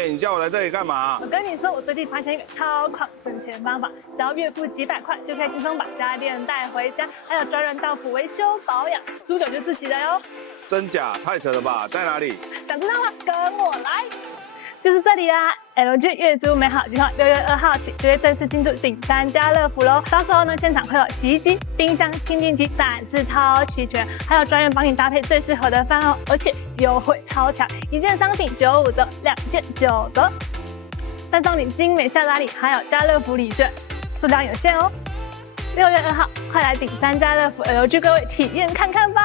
哎，你叫我来这里干嘛？我跟你说，我最近发现一个超狂省钱方法，只要月付几百块，就可以轻松把家电带回家，还有专人到府维修保养，租久就自己的哟。真假？太扯了吧？在哪里？想知道吗？跟我来，就是这里啦。LG 月租美好计划6月2号起就会正式进驻顶山家乐福喽。到时候呢，现场会有洗衣机、冰箱、清净机，展示超齐全，还有专人帮你搭配最适合的饭哦，而且优惠超强，1件商品95折，2件9折，再送你精美下拉礼，还有家乐福礼券，数量有限哦。6月2号，快来顶山家乐福 LG 各位体验看看吧。